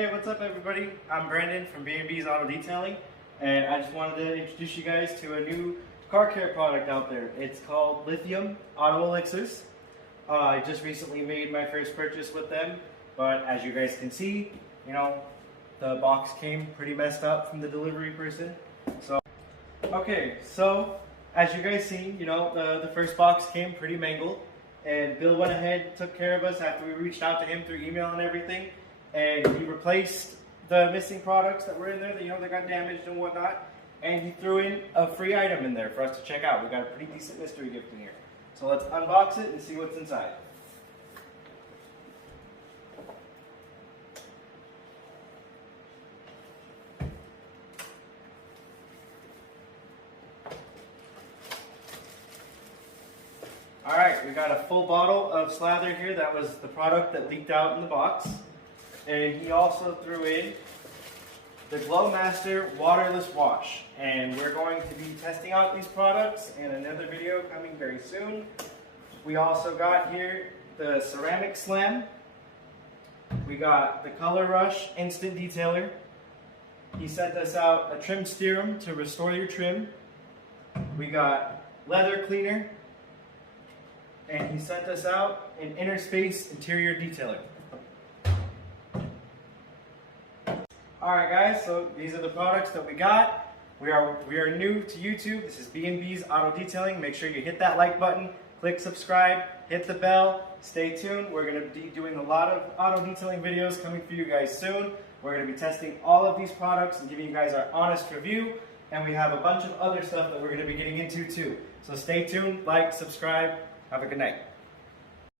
Hey, what's up everybody? I'm Brandon from B&B's Auto Detailing, and I just wanted to introduce you guys to a new car care product out there. It's called Lithium Auto elixirs. I just recently made my first purchase with them, but as you guys can see, the box came pretty messed up from the delivery person. So as you guys see, the first box came pretty mangled, and Bill went ahead, took care of us after we reached out to him through email and everything, and he replaced the missing products that were in there that got damaged and whatnot, and he threw in a free item in there for us to check out. We got a pretty decent mystery gift in here. So let's unbox it and see what's inside. Alright, we got a full bottle of slather here. That was the product that leaked out in the box. And he also threw in the Glow Master waterless wash. And we're going to be testing out these products in another video coming very soon. We also got here the Ceramic Slam. We got the Color Rush Instant Detailer. He sent us out a trim serum to restore your trim. We got leather cleaner. And he sent us out an inner space interior detailer. Alright guys, so these are the products that we got. We are new to YouTube. This is B&B's Auto Detailing. Make sure you hit that like button, click subscribe, hit the bell, stay tuned. We're going to be doing a lot of auto detailing videos coming for you guys soon. We're going to be testing all of these products and giving you guys our honest review. And we have a bunch of other stuff that we're going to be getting into too. So stay tuned, like, subscribe. Have a good night.